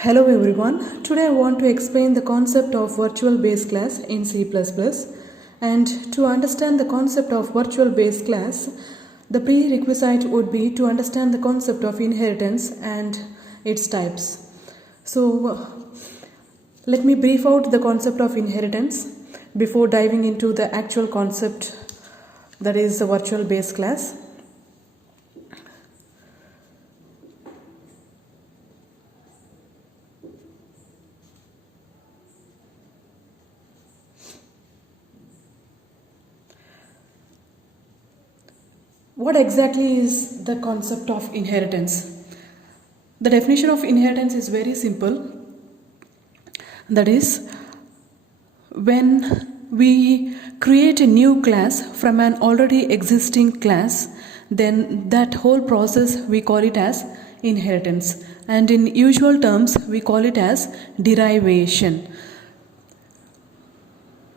Hello everyone. Today I want to explain the concept of virtual base class in C++. And to understand the concept of virtual base class, the prerequisite would be to understand the concept of inheritance and its types. So let me brief out the concept of inheritance before diving into the actual concept, that is the virtual base class. What exactly is the concept of inheritance? The definition of inheritance is very simple. That is, when we create a new class from an already existing class, then that whole process we call it as inheritance. And in usual terms, we call it as derivation.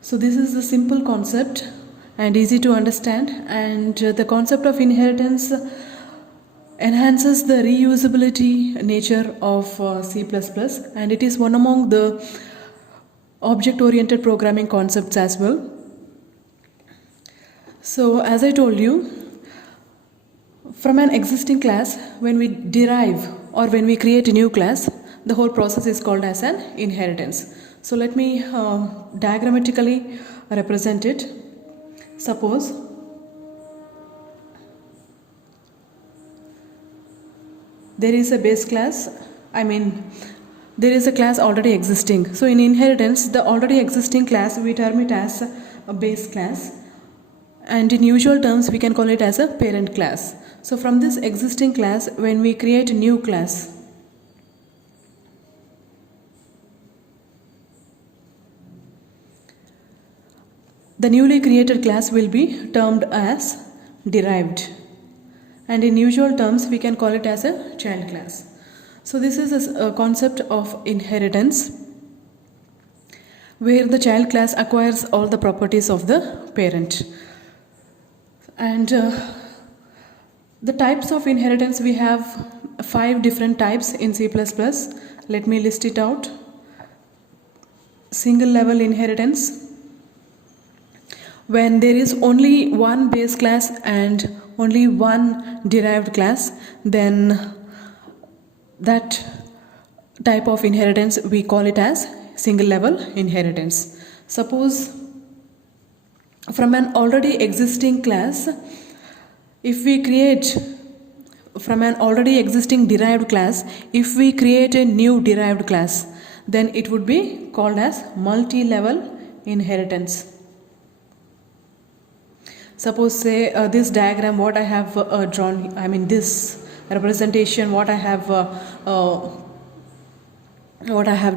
So this is the simple concept and easy to understand, and the concept of inheritance enhances the reusability nature of C++, and it is one among the object-oriented programming concepts as well. So as I told you, from an existing class, when we derive or when we create a new class, the whole process is called as an inheritance. So let me diagrammatically represent it. Suppose there is a base class, there is a class already existing. So in inheritance, the already existing class, we term it as a base class, and in usual terms we can call it as a parent class. So from this existing class, when we create a new class, the newly created class will be termed as derived, and in usual terms we can call it as a child class. So this is a concept of inheritance where the child class acquires all the properties of the parent. And the types of inheritance, we have 5 different types in C++. Let me list it out. Single level inheritance, when there is only one base class and only one derived class, then that type of inheritance we call it as single level inheritance. Suppose from an already existing class, if we create from an already existing derived class, if we create a new derived class, then it would be called as multi-level inheritance. Suppose say this diagram what I have drawn, this representation what I have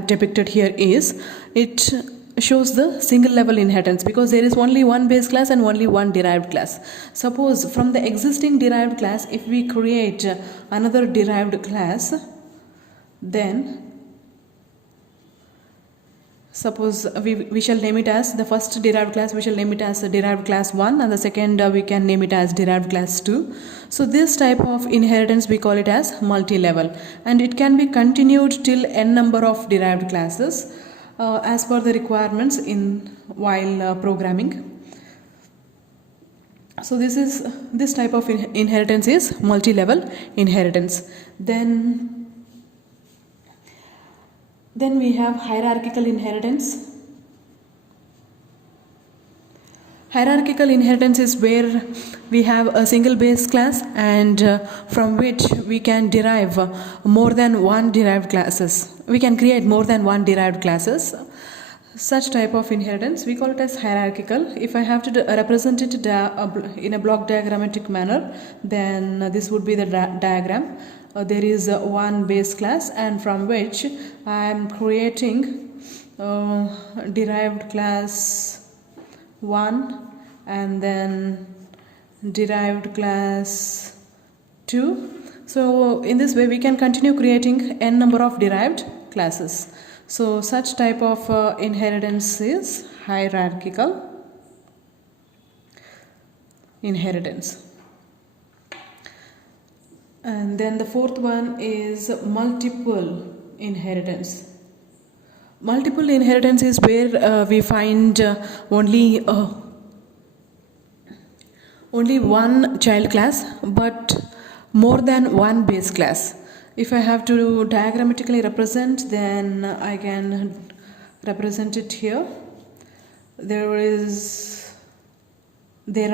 depicted here is, it shows the single level inheritance because there is only one base class and only one derived class. Suppose from the existing derived class, if we create another derived class, then suppose we shall name it as the first derived class, we shall name it as derived class 1, and the second we can name it as derived class 2. So this type of inheritance we call it as multi-level, and it can be continued till n number of derived classes as per the requirements while programming. So this type of inheritance is multi-level inheritance. Then we have hierarchical inheritance. Hierarchical inheritance is where we have a single base class and from which we can derive more than one derived classes. We can create more than one derived classes. Such type of inheritance we call it as hierarchical. If I have to represent it in a block diagrammatic manner, then this would be the diagram. There is one base class, and from which I am creating derived class 1 and then derived class 2. So in this way we can continue creating n number of derived classes. So such type of inheritance is hierarchical inheritance. And then the fourth one is multiple inheritance. Multiple inheritance is where we find only one child class but more than one base class. If I have to diagrammatically represent, then I can represent it here. There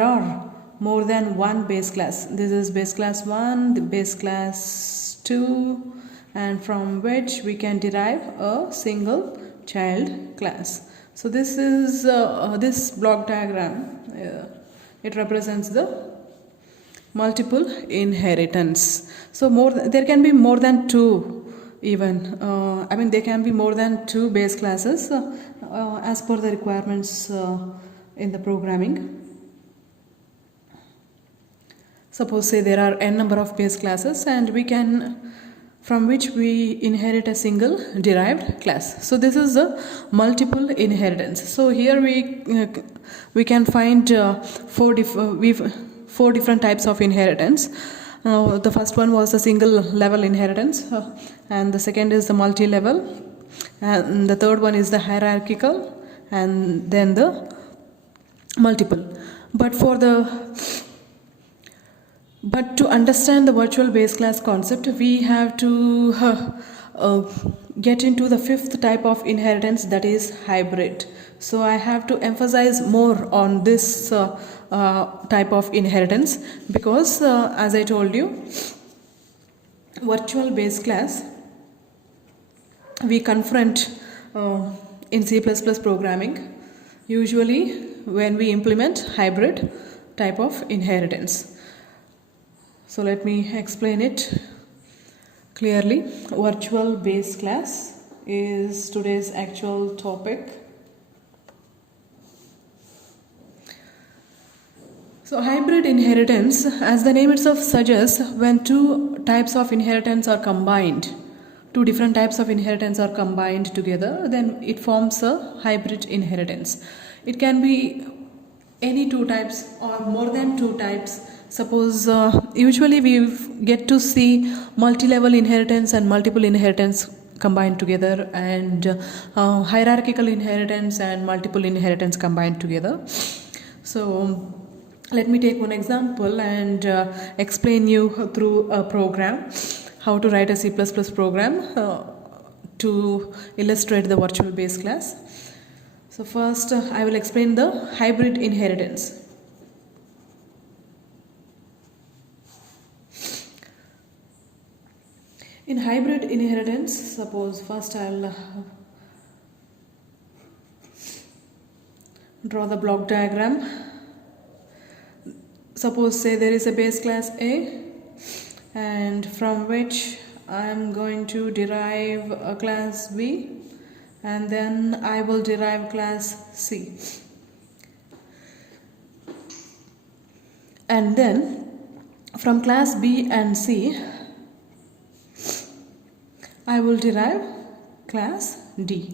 are more than one base class. This is base class 1, the base class 2, and from which we can derive a single child class. So this is this block diagram. It represents the multiple inheritance. So there can be more than two even. There can be more than two base classes as per the requirements in the programming. Suppose say there are n number of base classes and from which we inherit a single derived class. So this is a multiple inheritance. So here we can find four different types of inheritance. The first one was a single level inheritance, and the second is the multi-level, and the third one is the hierarchical, and then the multiple. But to understand the virtual base class concept, we have to get into the fifth type of inheritance, that is hybrid. So I have to emphasize more on this type of inheritance because as I told you, virtual base class we confront in C++ programming usually when we implement hybrid type of inheritance. So let me explain it clearly. Virtual base class is today's actual topic. So hybrid inheritance, as the name itself suggests, when two types of inheritance are combined, two different types of inheritance are combined together, then it forms a hybrid inheritance. It can be any two types or more than two types. Suppose usually we get to see multi-level inheritance and multiple inheritance combined together, and hierarchical inheritance and multiple inheritance combined together. So let me take one example and explain you through a program how to write a C++ program to illustrate the virtual base class. So first I will explain the hybrid inheritance. In hybrid inheritance, suppose first I'll draw the block diagram. Suppose say there is a base class A, and from which I am going to derive a class B, and then I will derive class C. And then from class B and C I will derive class D.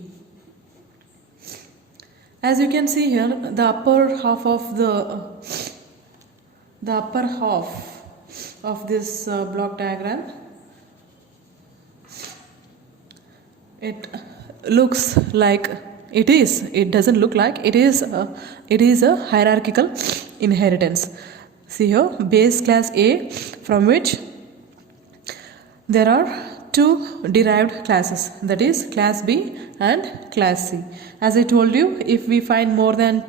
As you can see here, the upper half of this block diagram, it looks like it doesn't look like it is a hierarchical inheritance. See here, base class A, from which there are two derived classes, that is class B and class C. As I told you, if we find more than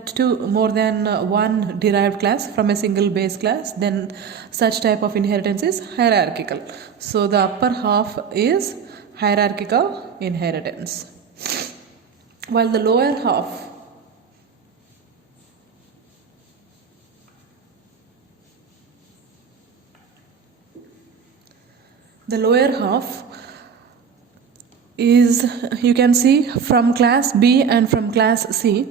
one derived class from a single base class, then such type of inheritance is hierarchical. So the upper half is hierarchical inheritance, while the lower half is, you can see, from class B and from class C,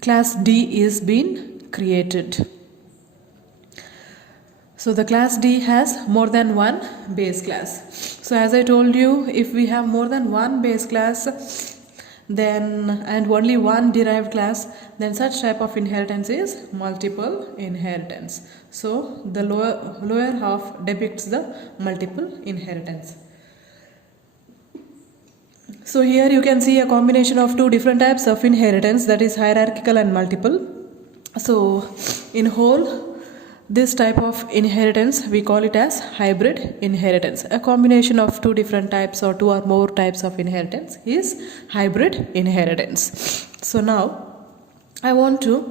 class D is being created. So the class D has more than one base class. So as I told you, if we have more than one base class then and only one derived class, then such type of inheritance is multiple inheritance. So the lower half depicts the multiple inheritance. So here you can see a combination of two different types of inheritance, that is hierarchical and multiple. So in whole, this type of inheritance we call it as hybrid inheritance. A combination of two different types or two or more types of inheritance is hybrid inheritance. So now I want to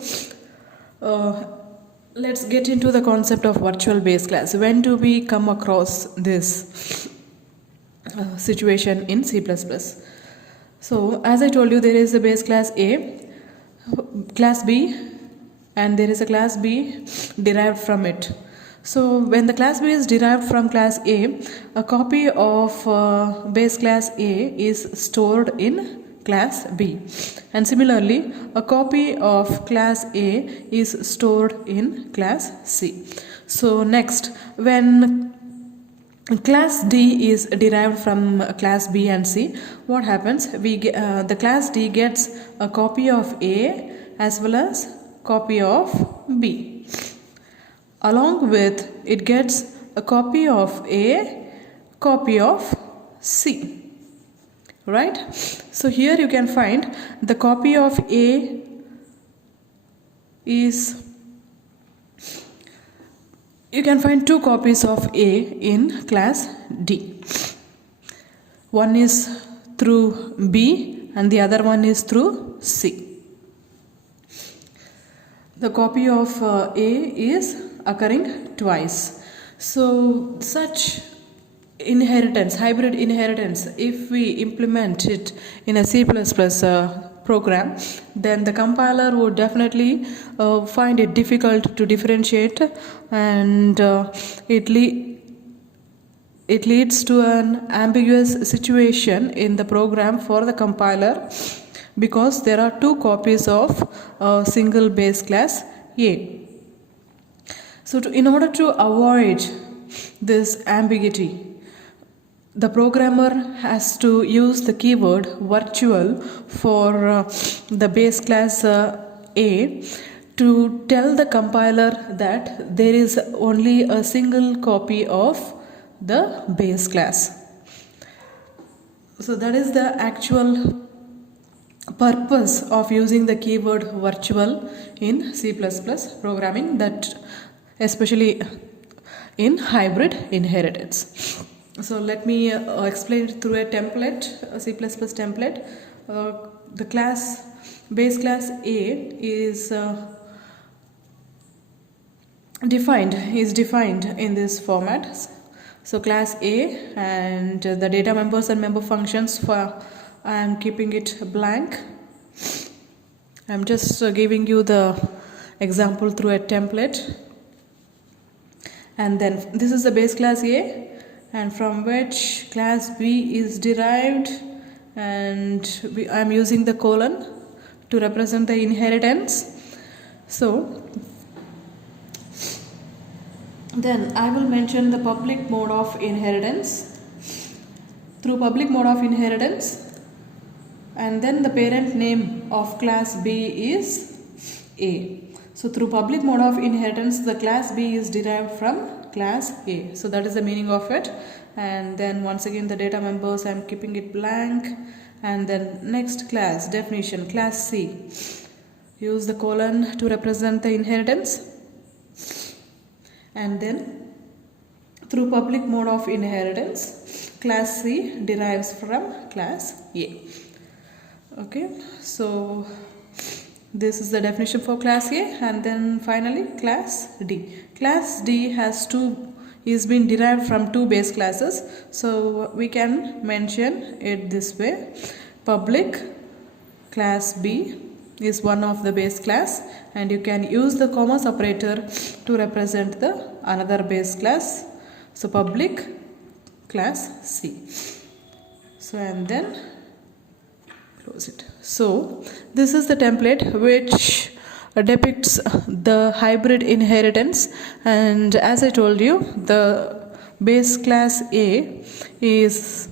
let's get into the concept of virtual base class. When do we come across this situation in C++? So as I told you, there is a base class A, class B, and there is a class B derived from it. So when the class B is derived from class a copy of base class A is stored in class B, and similarly a copy of class A is stored in class C. So next, when class D is derived from class B and C, what happens? The class D gets a copy of A as well as copy of B. Along with it gets a copy of A, copy of C. Right? So here you can find the copy of A is, you can find two copies of A in class D. One is through B and the other one is through C. The copy of A is occurring twice. So such inheritance, hybrid inheritance, if we implement it in a C++ program, then the compiler would definitely find it difficult to differentiate, and it leads to an ambiguous situation in the program for the compiler, because there are two copies of a single base class A. So in order to avoid this ambiguity, the programmer has to use the keyword virtual for the base class A to tell the compiler that there is only a single copy of the base class. So that is the actual purpose of using the keyword virtual in C++ programming, that especially in hybrid inheritance. So let me explain it through a template, a C++ template. The base class A is defined in this format. So class A, and the data members and member functions, I am keeping it blank. I am just giving you the example through a template. And then this is the base class A, and from which class B is derived, and I am using the colon to represent the inheritance. So then I will mention the public mode of inheritance. Through public mode of inheritance, and then the parent name of class B is A. So through public mode of inheritance, the class B is derived from class A. So that is the meaning of it. And then once again the data members, I am keeping it blank. And then next class definition, class C. Use the colon to represent the inheritance. And then through public mode of inheritance, class C derives from class A. Okay, so this is the definition for class A. And then finally class D. Class D is being derived from two base classes, so we can mention it this way: public class B is one of the base class, and you can use the comma separator to represent the another base class. So public class C. So and then close it. So this is the template which depicts the hybrid inheritance, and as I told you, the base class A is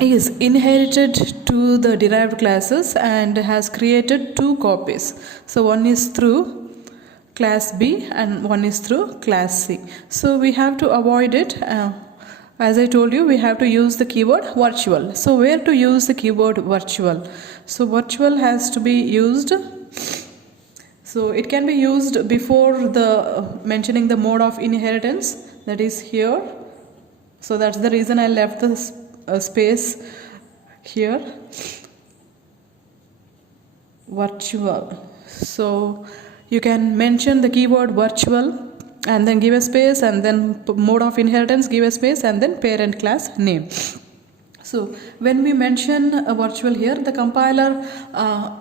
inherited to the derived classes and has created two copies. So one is through class B and one is through class C. So we have to avoid it As I told you, we have to use the keyword virtual. So where to use the keyword virtual? So virtual has to be used. So it can be used before the mentioning the mode of inheritance, that is here. So that's the reason I left the space here. Virtual. So you can mention the keyword virtual and then give a space, and then mode of inheritance, give a space, and then parent class name. So when we mention a virtual here, the compiler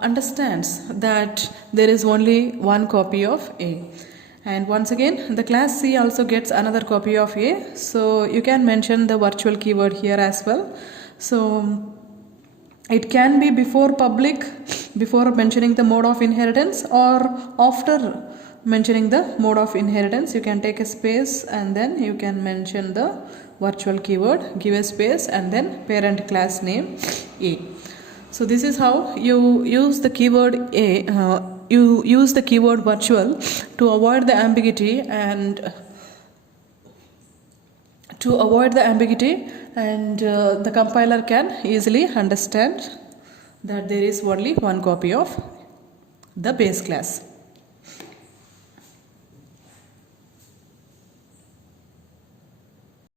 understands that there is only one copy of A. And once again, the class C also gets another copy of A. So you can mention the virtual keyword here as well. So it can be before public, before mentioning the mode of inheritance, or after mentioning the mode of inheritance. You can take a space and then you can mention the virtual keyword, give a space, and then parent class name A. So this is how you use the keyword A. You use the keyword virtual to avoid the ambiguity and the compiler can easily understand that there is only one copy of the base class.